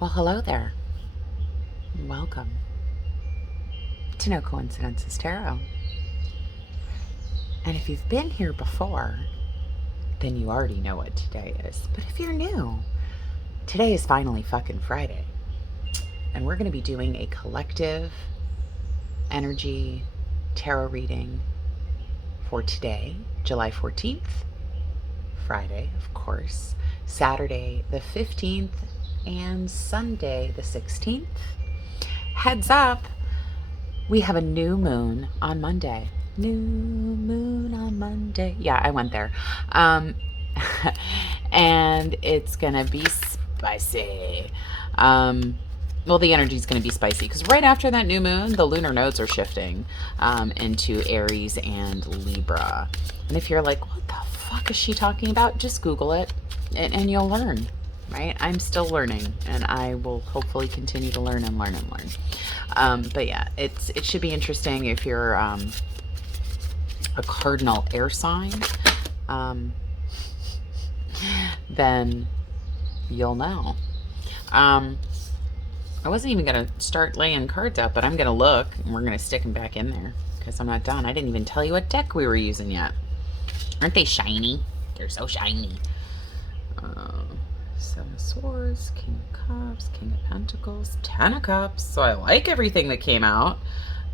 Well, hello there. Welcome to No Coincidences Tarot. And if you've been here before, then you already know what today is. But if you're new, today is finally fucking Friday. And we're going to be doing a collective energy tarot reading for today, July 14th, Friday, of course, Saturday the 15th, and Sunday the 16th. Heads up, we have a new moon on Monday. New moon on Monday. Yeah, I went there. And it's gonna be spicy. Well, the energy is going to be spicy because right after that new moon, the lunar nodes are shifting into Aries and Libra. And if you're like, what the fuck is she talking about? Just Google it and you'll learn, right? I'm still learning and I will hopefully continue to learn and learn and learn. But yeah, it should be interesting if you're a cardinal air sign, then you'll know. I wasn't even going to start laying cards out, but I'm going to look, and we're going to stick them back in there because I'm not done. I didn't even tell you what deck we were using yet. Aren't they shiny? They're so shiny. Seven of Swords, King of Cups, King of Pentacles, Ten of Cups. So I like everything that came out.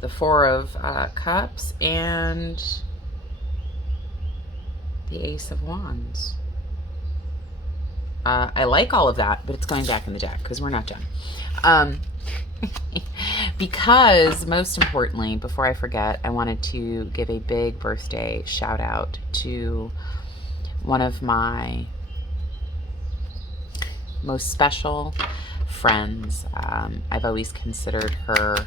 The Four of Cups and the Ace of Wands. I like all of that, but it's going back in the deck because we're not done. Because most importantly, before I forget, I wanted to give a big birthday shout out to one of my most special friends. I've always considered her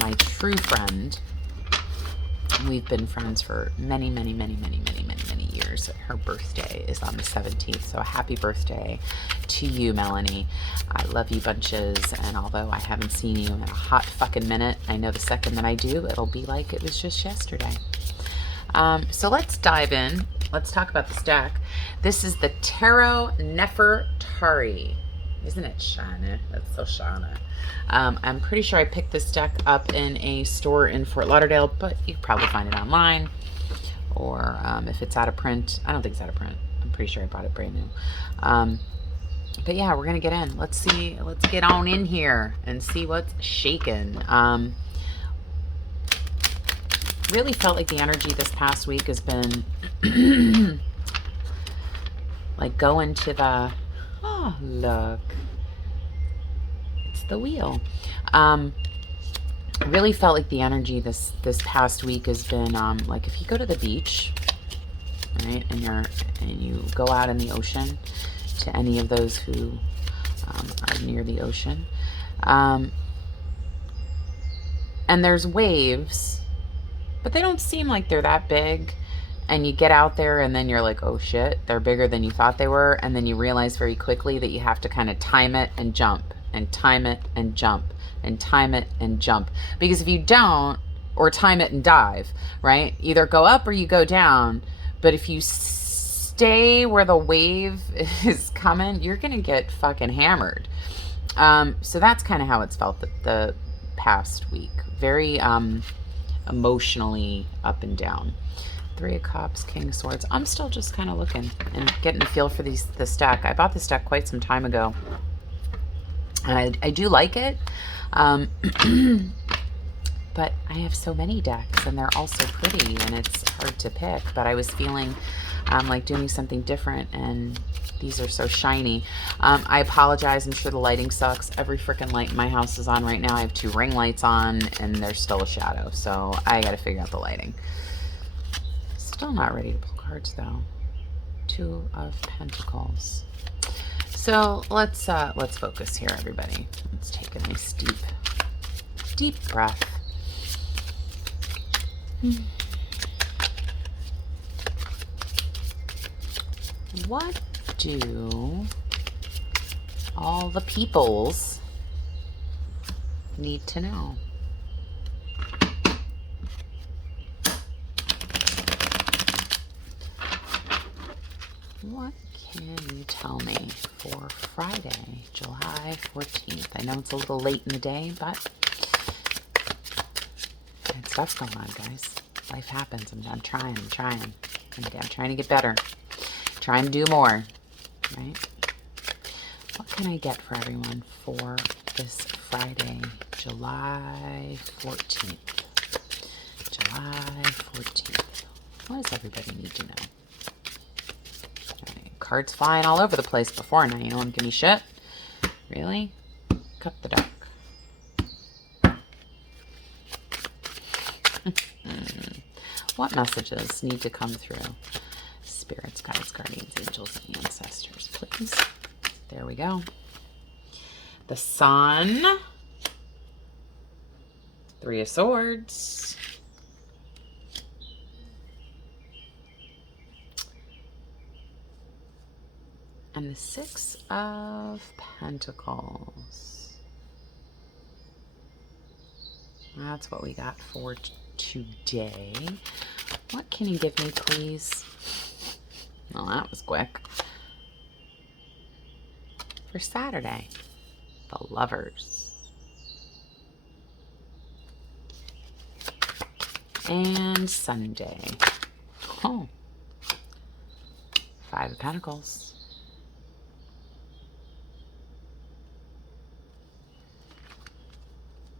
my true friend. We've been friends for many years. Her birthday is on the 17th, so happy birthday to you, Melanie. I love you bunches, and although I haven't seen you in a hot fucking minute, I know the second that I do, it'll be like it was just yesterday. So let's dive in. Let's talk about this deck. This is the Tarot Nefertari. Isn't it shiny? That's so shiny. I'm pretty sure I picked this deck up in a store in Fort Lauderdale, but you can probably find it online. Or if it's out of print, I don't think it's out of print. I'm pretty sure I bought it brand new. But yeah, we're going to get in. Let's get on in here and see what's shaking. Really felt like the energy this past week has been like going to the, oh, look, it's the wheel. I really felt like the energy this past week has been like if you go to the beach, right, and you go out in the ocean, to any of those who are near the ocean, and there's waves, but they don't seem like they're that big, and you get out there and then you're like, oh shit, they're bigger than you thought they were, and then you realize very quickly that you have to kind of time it and jump and time it and jump and time it and jump, because if you don't, or time it and dive, right, either go up or you go down, but if you stay where the wave is coming, you're gonna get fucking hammered. So that's kind of how it's felt the past week. Very emotionally up and down. Three of Cups, King of Swords. I'm still just kind of looking and getting a feel for this deck. I bought this deck quite some time ago, and I do like it. But I have so many decks and they're all so pretty and it's hard to pick, but I was feeling like doing something different, and these are so shiny. I apologize, I'm sure the lighting sucks. Every freaking light in my house is on right now. I have 2 ring lights on and there's still a shadow, so I gotta figure out the lighting. Still not ready to pull cards though. 2 of Pentacles. So let's focus here, everybody. Let's take a nice deep breath. What do all the peoples need to know? What Can you tell me for Friday, July 14th? I know it's a little late in the day, but stuff's going on, guys. Life happens. I'm trying. I'm trying to get better. Trying to do more, right? What can I get for everyone for this Friday, July 14th? July 14th. What does everybody need to know? Okay, cards flying all over the place before now. You don't want to give me shit? Really? Cut the deck. What messages need to come through? Spirits, guides, guardians, angels, and ancestors, please. There we go. The Sun. 3 of Swords. And the 6 of Pentacles. That's what we got for today. What can you give me, please? Well, that was quick. For Saturday, the Lovers. And Sunday. Oh. 5 of Pentacles.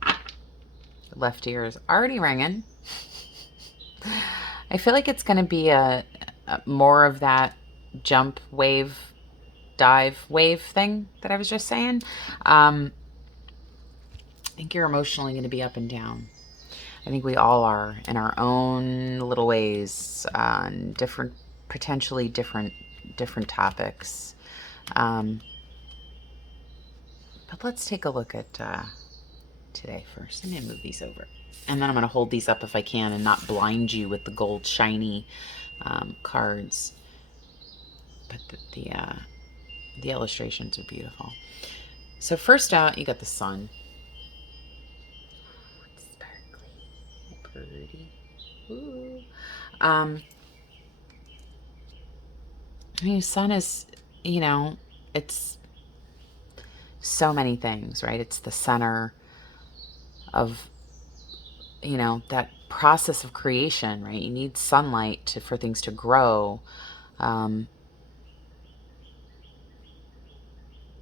The left ear is already ringing. I feel like it's going to be a more of that jump wave, dive wave thing that I was just saying. I think you're emotionally going to be up and down. I think we all are in our own little ways on different, potentially different topics. But let's take a look at today first. I'm going to move these over. And then I'm going to hold these up if I can and not blind you with the gold shiny cards. But the illustrations are beautiful. So first out, you got the Sun. It's sparkly. Pretty. Ooh. I mean, Sun is, you know, it's so many things, right? It's the center of, you know, that process of creation, right? You need sunlight for things to grow.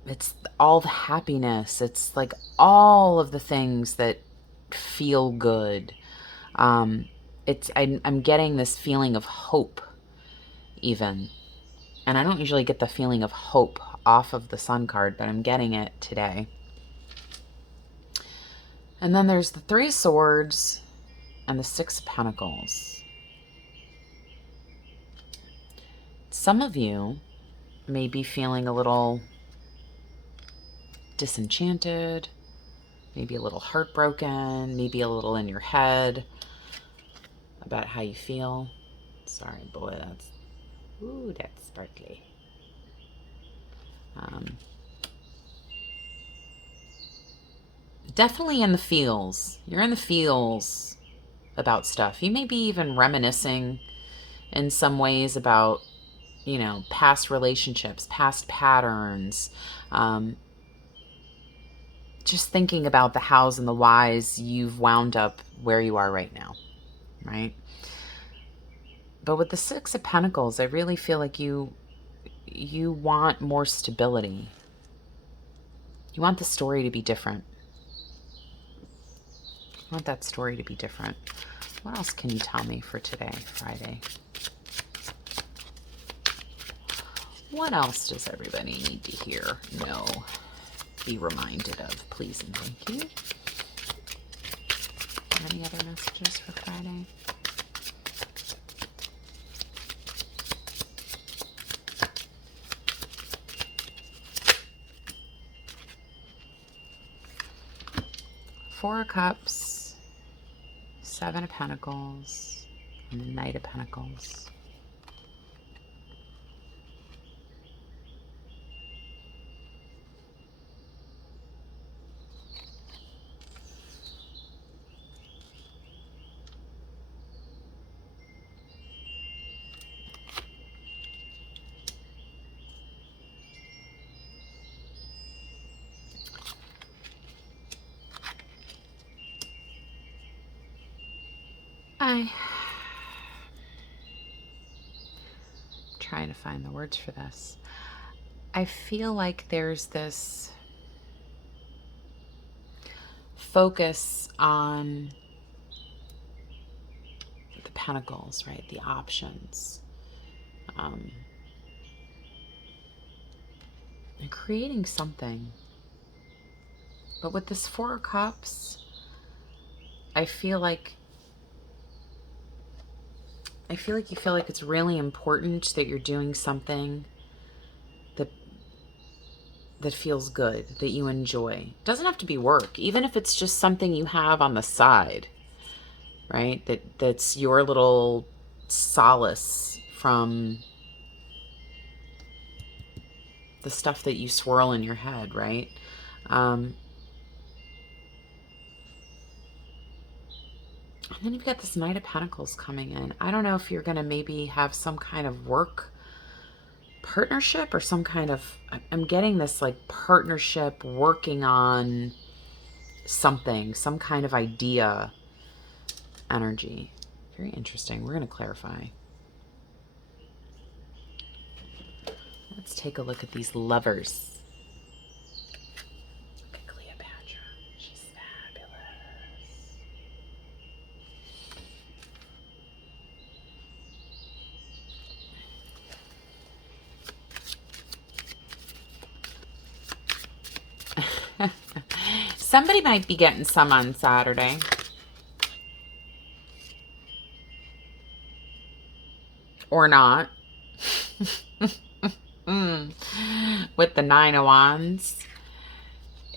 It's all the happiness. It's like all of the things that feel good. I'm getting this feeling of hope even. And I don't usually get the feeling of hope off of the Sun card, but I'm getting it today. And then there's the 3 of Swords and the 6 of Pentacles. Some of you may be feeling a little disenchanted, maybe a little heartbroken, maybe a little in your head about how you feel. Sorry, boy, that's sparkly. Definitely in the feels. You're in the feels about stuff. You may be even reminiscing in some ways about, you know, past relationships, past patterns. Just thinking about the hows and the whys you've wound up where you are right now, right? But with the 6 of Pentacles, I really feel like you want more stability. You want the story to be different. You want that story to be different. What else can you tell me for today, Friday? What else does everybody need to hear, know, be reminded of, please and thank you? Any other messages for Friday? Four of Cups, 7 of Pentacles, and the Knight of Pentacles. Okay. Trying to find the words for this. I feel like there's this focus on the pentacles, right? The options. And creating something. But with this Four of Cups, I feel like you feel like it's really important that you're doing something that feels good, that you enjoy. It doesn't have to be work, even if it's just something you have on the side, right? That's your little solace from the stuff that you swirl in your head, right? And then you've got this Knight of Pentacles coming in. I don't know if you're going to maybe have some kind of work partnership or some kind of, I'm getting this like partnership working on something, some kind of idea energy. Very interesting. We're going to clarify. Let's take a look at these lovers. Look at Cleopatra. She's fabulous. Somebody might be getting some on Saturday. Or not. With the Nine of Wands.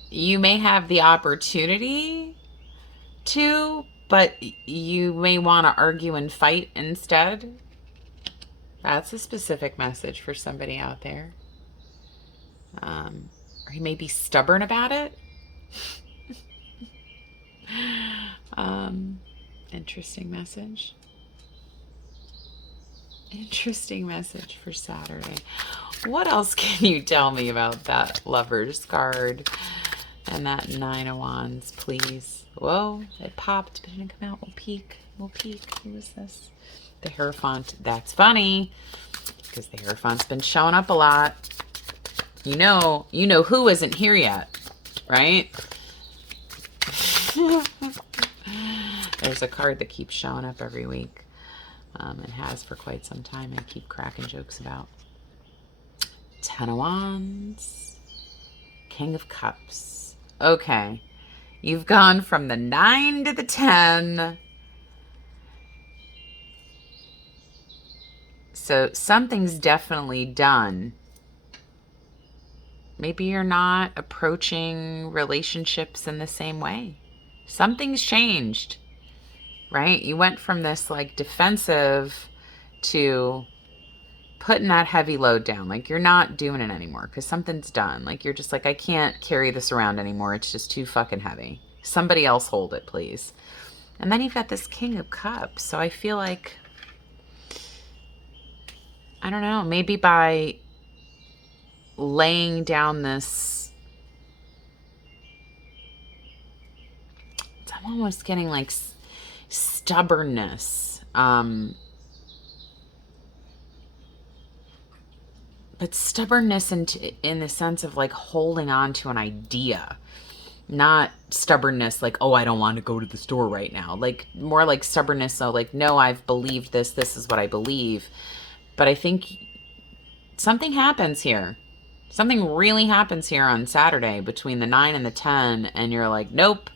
You may have the opportunity to, but you may want to argue and fight instead. That's a specific message for somebody out there. Or you may be stubborn about it. Interesting message. Interesting message for Saturday. What else can you tell me about that Lover's card and that Nine of Wands, please? Whoa, it popped, but it didn't come out. We'll peek. We'll peek. Who is this? The Hierophant. That's funny, because the Hierophant's been showing up a lot. You know who isn't here yet, right? There's a card that keeps showing up every week. It has for quite some time. I keep cracking jokes about. Ten of Wands. King of Cups. Okay. You've gone from the 9 to the 10. So something's definitely done. Maybe you're not approaching relationships in the same way. Something's changed, right? You went from this like defensive to putting that heavy load down. Like you're not doing it anymore because something's done. Like you're just like, I can't carry this around anymore. It's just too fucking heavy. Somebody else hold it, please. And then you've got this King of Cups. So I feel like, I don't know, maybe by laying down I'm almost getting like stubbornness. But stubbornness in the sense of like holding on to an idea, not stubbornness like, oh, I don't want to go to the store right now. Like more like stubbornness. So like, no, I've believed this. This is what I believe. But I think something happens here. Something really happens here on Saturday between the 9 and the 10. And you're like, nope,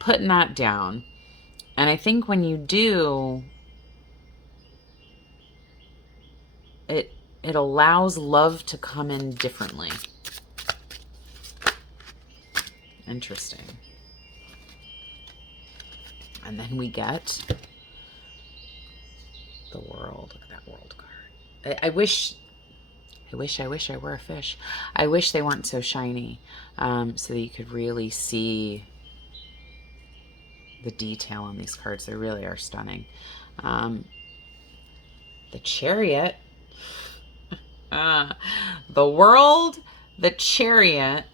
putting that down. And I think when you do, it allows love to come in differently. Interesting. And then we get the World. Look at that World card. I wish I were a fish. I wish they weren't so shiny, so that you could really see the detail on these cards. They really are stunning. The Chariot. The World, the Chariot,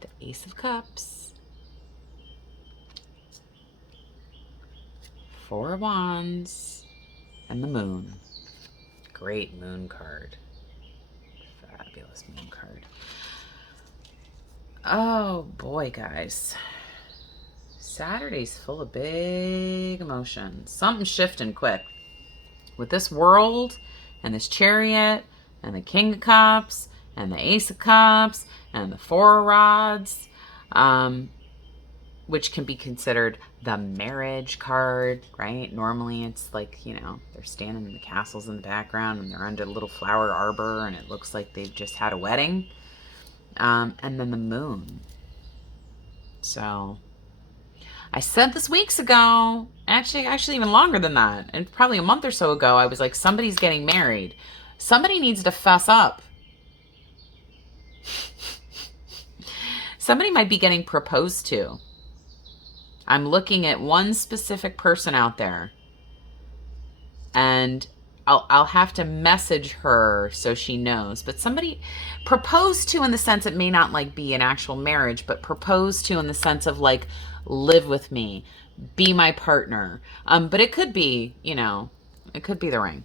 the Ace of Cups, Four of Wands and the Moon. Great Moon card. Fabulous Moon card. Oh boy, guys. Saturday's full of big emotions. Something's shifting quick. With this World and this Chariot and the King of Cups and the Ace of Cups and the Four of Rods, which can be considered the marriage card, right? Normally it's like, you know, they're standing in the castles in the background and they're under a little flower arbor and it looks like they've just had a wedding. And then the Moon. So I said this weeks ago, actually even longer than that, and probably a month or so ago, I was like, somebody's getting married. Somebody needs to fess up. Somebody might be getting proposed to. I'm looking at one specific person out there, and I'll have to message her so she knows. But somebody proposed to in the sense it may not like be an actual marriage, but proposed to in the sense of like, live with me, be my partner. But it could be, you know, it could be the ring.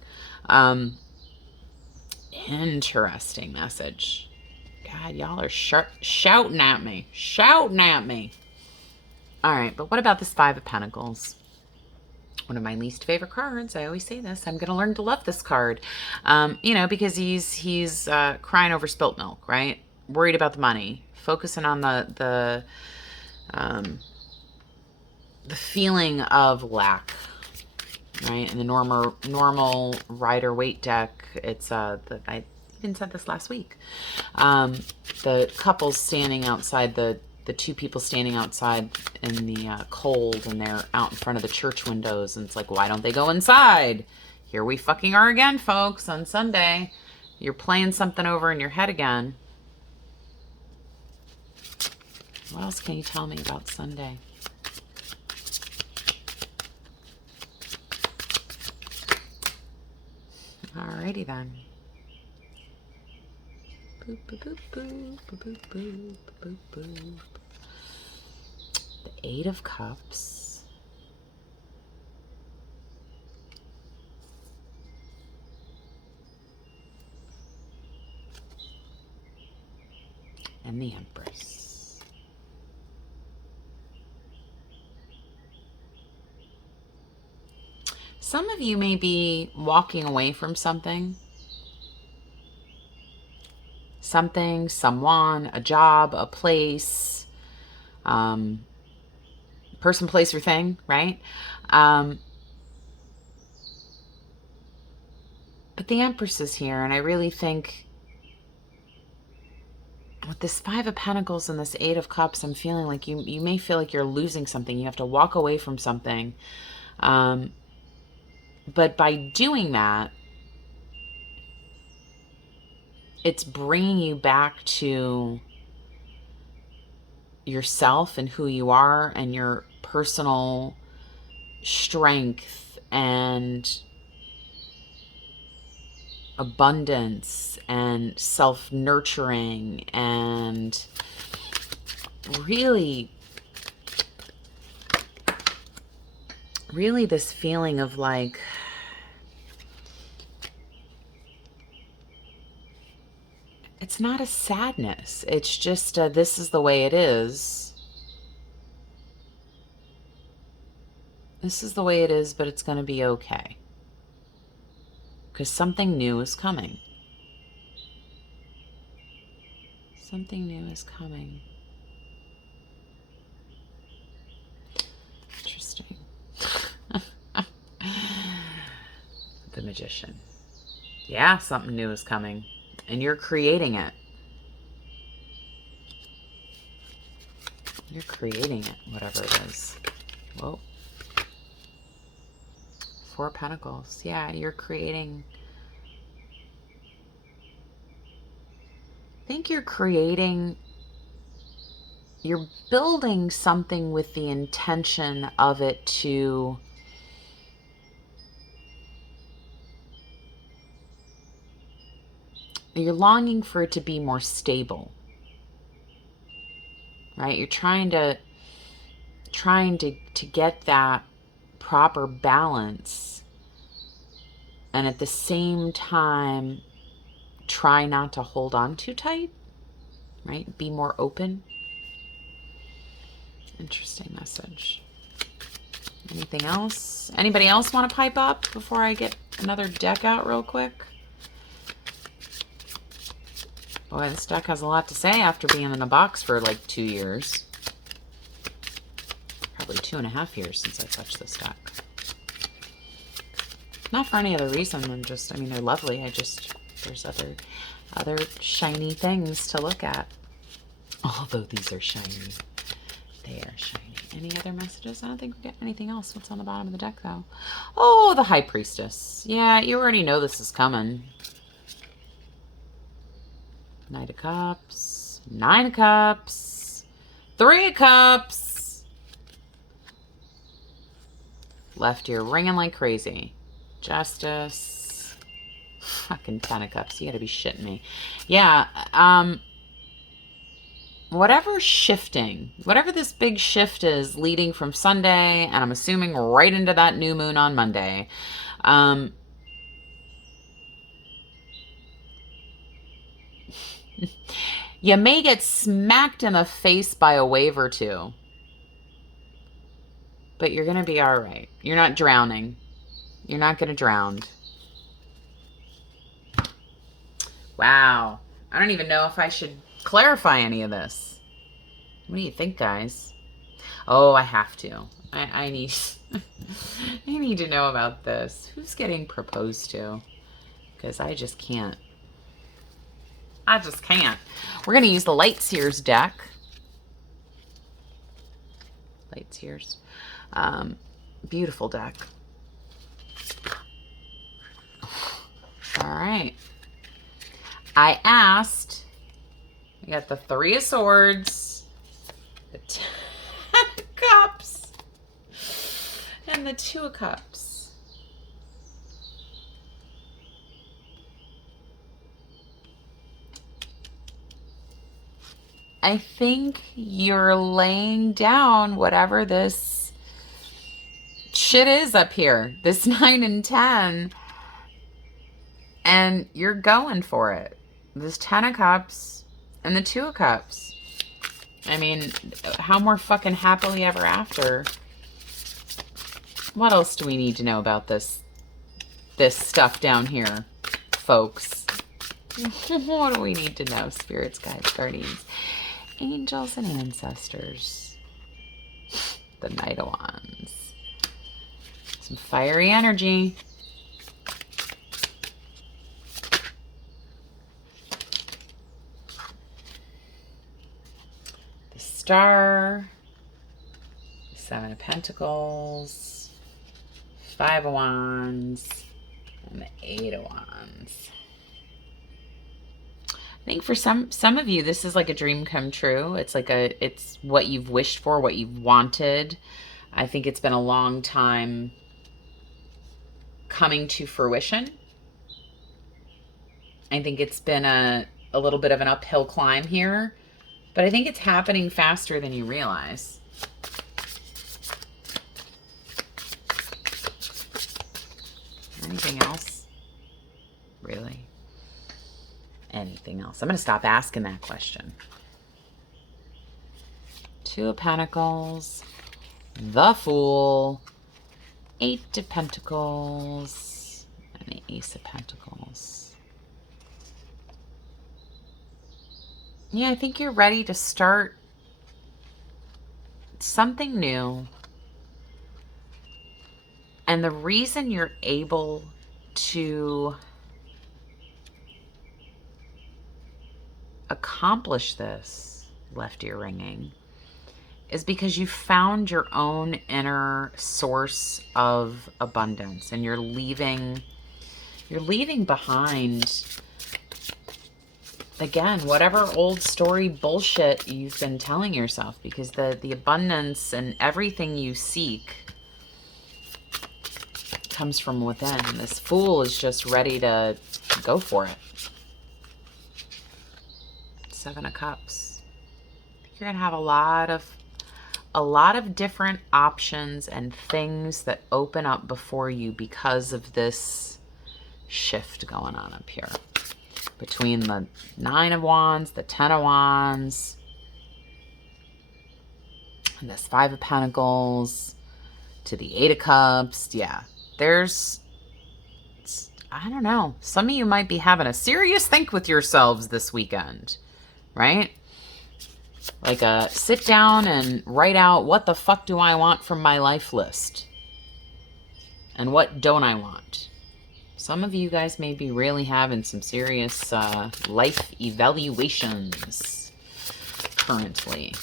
Interesting message. God, y'all are shouting at me. Shouting at me. All right, but what about this Five of Pentacles? One of my least favorite cards. I always say this. I'm going to learn to love this card. You know, because he's crying over spilt milk, right? Worried about the money. Focusing on the feeling of lack, right? In the normal Rider-Waite deck, it's I even said this last week. The couple standing outside, the two people standing outside in the cold, and they're out in front of the church windows, and it's like, why don't they go inside? Here we fucking are again, folks, on Sunday. You're playing something over in your head again. What else can you tell me about Sunday? Alrighty then. Boop, boop, boop, boop, boop, boop, boop, boop. The Eight of Cups. And the Empress. Some of you may be walking away from something. Something, someone, a job, a place, person, place, or thing, right? But the Empress is here, and I really think with this Five of Pentacles and this Eight of Cups, I'm feeling like you may feel like you're losing something. You have to walk away from something. But by doing that, it's bringing you back to yourself and who you are and your personal strength and abundance and self-nurturing and really this feeling of like, it's not a sadness. It's just this is the way it is. This is the way it is, but it's going to be okay. Because something new is coming. Something new is coming. Interesting. The Magician. Yeah, something new is coming. And you're creating it. You're creating it, whatever it is. Whoa. Four of Pentacles. Yeah, you're creating. I think you're creating. You're building something with the intention of it to you're longing for it to be more stable, right? You're trying to get that proper balance, and at the same time try not to hold on too tight, right? Be more open. Interesting message. Anything else? Anybody else want to pipe up before I get another deck out real quick? Boy, this deck has a lot to say after being in a box for like 2 years. Probably 2.5 years since I touched this deck. Not for any other reason than just, I mean, they're lovely. There's other shiny things to look at. Although these are shiny. They are shiny. Any other messages? I don't think we get anything else. What's on the bottom of the deck, though? Oh, the High Priestess. Yeah, you already know this is coming. Knight of Cups. 9 of Cups. 3 of Cups. Left ear ringing like crazy. Justice. Fucking 10 of Cups. You gotta be shitting me. Yeah, whatever's shifting, whatever this big shift is leading from Sunday, and I'm assuming right into that new moon on Monday, you may get smacked in the face by a wave or two, but you're going to be all right. You're not drowning. You're not going to drown. Wow. I don't even know if I should clarify any of this. What do you think, guys? Oh, I have to. I need I need to know about this. Who's getting proposed to? Because I just can't. I just can't. We're going to use the Light Seers deck. Light Seers. Beautiful deck. All right. I asked. We got the 3 of Swords, the 10 of Cups, and the 2 of Cups. I think you're laying down whatever this shit is up here, this 9 and 10, and you're going for it. This 10 of Cups and the 2 of Cups. I mean, how more fucking happily ever after? What else do we need to know about this stuff down here, folks? What do we need to know? Spirits, guides, guardians, angels, and ancestors. The Knight of Wands. Some fiery energy. The Star. 7 of Pentacles. 5 of Wands. And the 8 of Wands. I think for some of you, this is like a dream come true. It's like it's what you've wished for, what you've wanted. I think it's been a long time coming to fruition. I think it's been a little bit of an uphill climb here, but I think it's happening faster than you realize. Anything else? Really? Anything else? I'm going to stop asking that question. 2 of Pentacles, the Fool, 8 of Pentacles, and the Ace of Pentacles. Yeah, I think you're ready to start something new. And the reason you're able to accomplish this, left ear ringing, is because you found your own inner source of abundance, and you're leaving behind, again, whatever old story bullshit you've been telling yourself, because the abundance and everything you seek comes from within. This Fool is just ready to go for it. 7 of Cups. You're gonna have a lot of a lot of different options and things that open up before you because of this shift going on up here. Between the 9 of Wands, the 10 of Wands, and this 5 of Pentacles, to the 8 of Cups. Yeah, there's, I don't know, some of you might be having a serious think with yourselves this weekend, right? Like a sit down and write out, what the fuck do I want from my life list? And what don't I want? Some of you guys may be really having some serious life evaluations currently.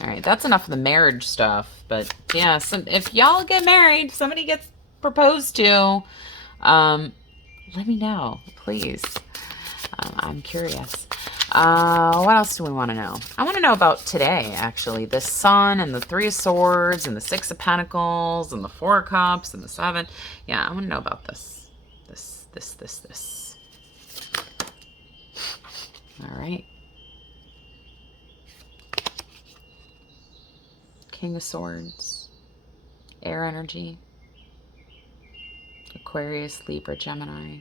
All right, that's enough of the marriage stuff. But yeah, if y'all get married, somebody gets proposed to, let me know, please. I'm curious. What else do we want to know? I want to know about today, actually. The Sun and the 3 of Swords and the 6 of Pentacles and the 4 of Cups and the 7. Yeah, I want to know about this. This. All right. King of Swords. Air energy. Aquarius, Libra, Gemini.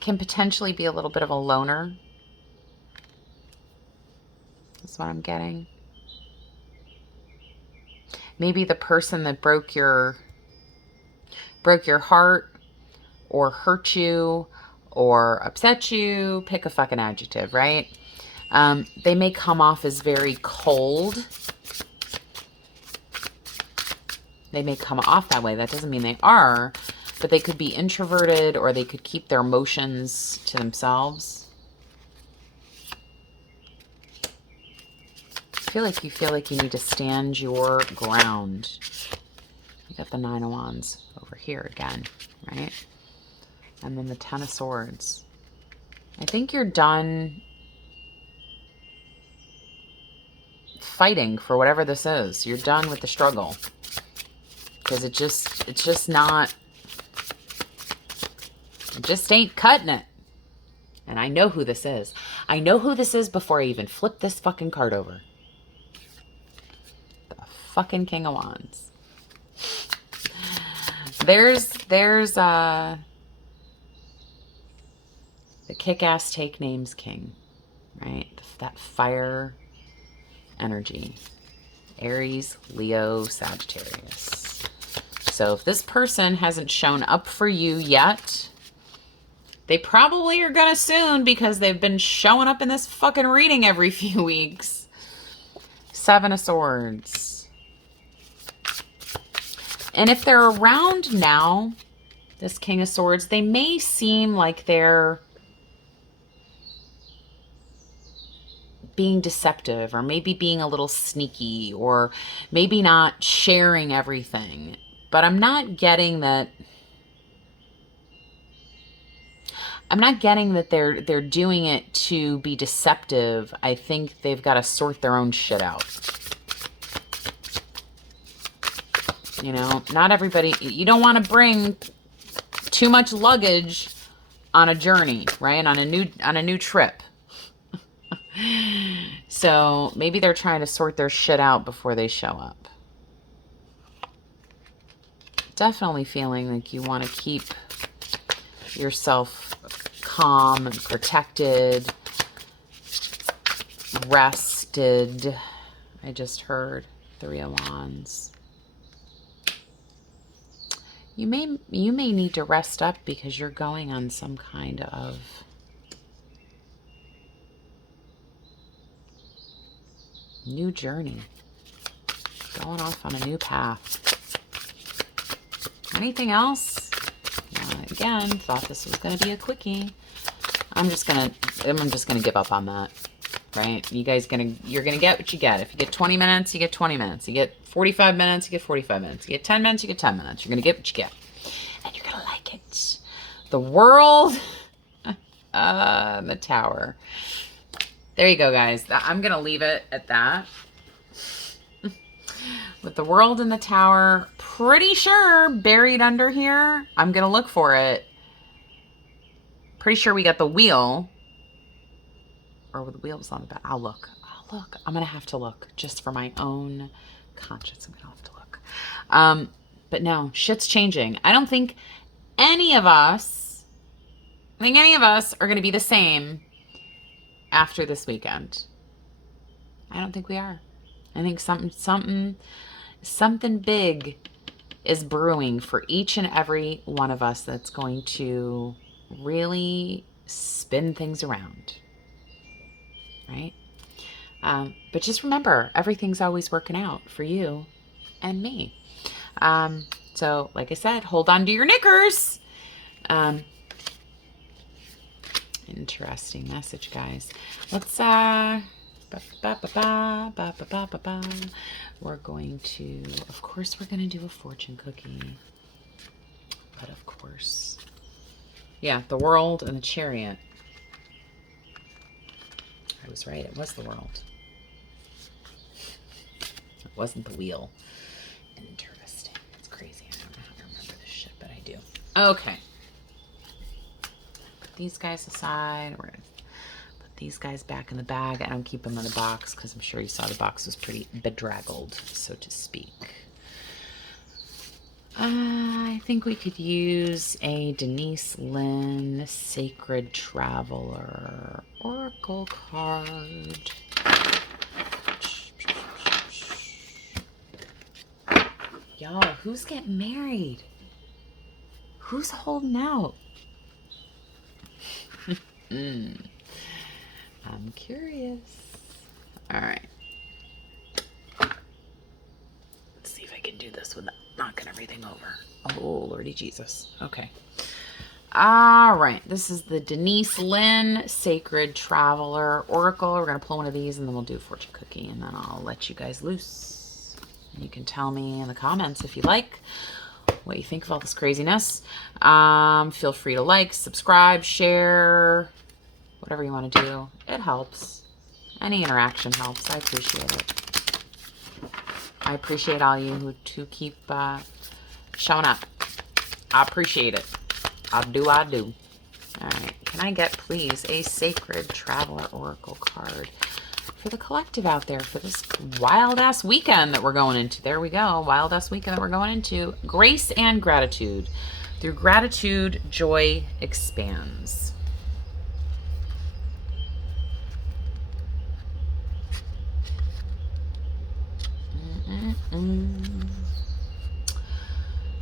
Can potentially be a little bit of a loner. That's what I'm getting. Maybe the person that broke your heart or hurt you or upset you, pick a fucking adjective, right? They may come off as very cold. They may come off that way. That doesn't mean they are, but they could be introverted or they could keep their emotions to themselves. I feel like you need to stand your ground. You got the 9 of Wands over here again, right? And then the 10 of Swords. I think you're done fighting for whatever this is. You're done with the struggle. Because it's just not, it just ain't cutting it. And I know who this is. I know who this is before I even flip this fucking card over. The fucking King of Wands. There's the kick-ass take names king, right? That fire energy. Aries, Leo, Sagittarius. So if this person hasn't shown up for you yet, they probably are gonna soon because they've been showing up in this fucking reading every few weeks. 7 of Swords. And if they're around now, this King of Swords, they may seem like they're being deceptive or maybe being a little sneaky or maybe not sharing everything. But I'm not getting that. I'm not getting that they're doing it to be deceptive. I think they've got to sort their own shit out. You know, not everybody, you don't want to bring too much luggage on a journey, right? On a new trip. So maybe they're trying to sort their shit out before they show up. Definitely feeling like you want to keep yourself calm and protected, rested. I just heard 3 of Wands. You may need to rest up because you're going on some kind of new journey. Going off on a new path. Anything else? Again, thought this was going to be a quickie. I'm just going to give up on that. Right? You're going to get what you get. If you get 20 minutes, you get 20 minutes. You get 45 minutes, you get 45 minutes. You get 10 minutes, you get 10 minutes. You're going to get what you get. And you're going to like it. The World, the Tower. There you go, guys. I'm going to leave it at that. With the World and the Tower, pretty sure buried under here. I'm going to look for it. Pretty sure we got the wheel. Or the wheel was on the back. I'll look. I'm going to have to look just for my own conscience. I'm going to have to look. But no, shit's changing. I don't think any of us are going to be the same after this weekend. I don't think we are. I think something big is brewing for each and every one of us that's going to really spin things around. Right? But just remember, everything's always working out for you and me. So, like I said, hold on to your knickers. Interesting message, guys. Let's, we're going to, of course, we're going to do a fortune cookie. But of course, yeah, the World and the Chariot. I was right. It was the World. It wasn't the Wheel. Interesting. It's crazy. I don't know how to remember this shit, but I do. Okay. Put these guys aside. We're going to put these guys back in the bag. I don't keep them in the box because I'm sure you saw the box was pretty bedraggled, so to speak. I think we could use a Denise Linn Sacred Traveler Oracle card. Y'all, who's getting married? Who's holding out? I'm curious. All right. Let's see if I can do this without knocking everything over. Oh, Lordy Jesus. Okay. All right. This is the Denise Linn Sacred Traveler Oracle. We're going to pull one of these and then we'll do a fortune cookie and then I'll let you guys loose. You can tell me in the comments if you like what you think of all this craziness. Feel free to like, subscribe, share, whatever you want to do. It helps. Any interaction helps. I appreciate it. I appreciate all you who keep showing up. I appreciate it. I do. All right. Can I get, please, a Sacred Traveler Oracle card for the collective out there for this wild-ass weekend that we're going into? There we go. Wild-ass weekend that we're going into. Grace and gratitude. Through gratitude, joy expands.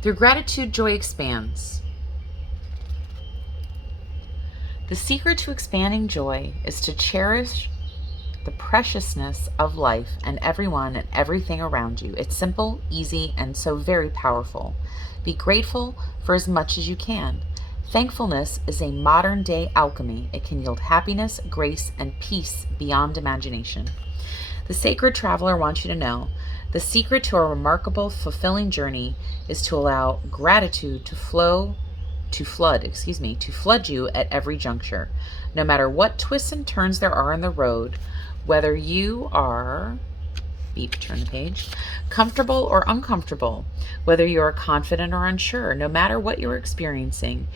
Through gratitude, joy expands. The secret to expanding joy is to cherish the preciousness of life and everyone and everything around you. It's simple, easy, and so very powerful. Be grateful for as much as you can. Thankfulness is a modern-day alchemy. It can yield happiness, grace, and peace beyond imagination. The Sacred Traveler wants you to know the secret to a remarkable, fulfilling journey is to allow gratitude to flood you at every juncture. No matter what twists and turns there are in the road, whether you are, turn the page, comfortable or uncomfortable, whether you are confident or unsure, no matter what you're experiencing,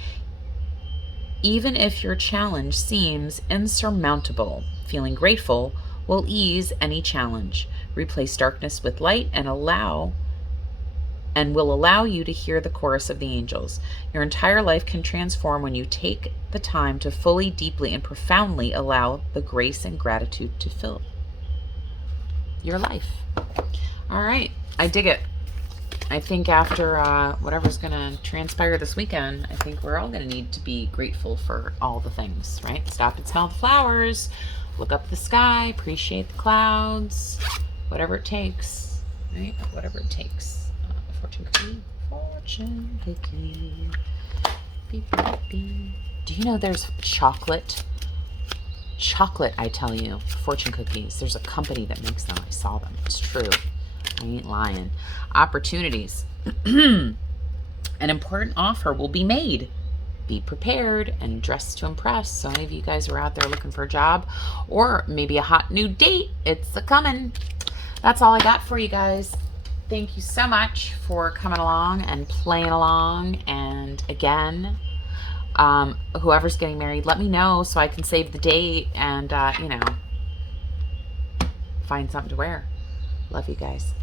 even if your challenge seems insurmountable, feeling grateful will ease any challenge, replace darkness with light, and will allow you to hear the chorus of the angels. Your entire life can transform when you take the time to fully, deeply, and profoundly allow the grace and gratitude to fill your life. All right. I dig it. I think after whatever's going to transpire this weekend, I think we're all going to need to be grateful for all the things, right? Stop and smell the flowers. Look up the sky. Appreciate the clouds. Whatever it takes, right? Whatever it takes. Fortune cookie. Fortune cookie. Beep, beep, beep. Do you know there's chocolate, I tell you, fortune cookies. There's a company that makes them. I saw them. It's true. I ain't lying. Opportunities. An important offer will be made. Be prepared and dress to impress. So many of you guys are out there looking for a job or maybe a hot new date. It's a-coming. That's all I got for you guys. Thank you so much for coming along and playing along. And again, Whoever's getting married, let me know so I can save the date and, find something to wear. Love you guys.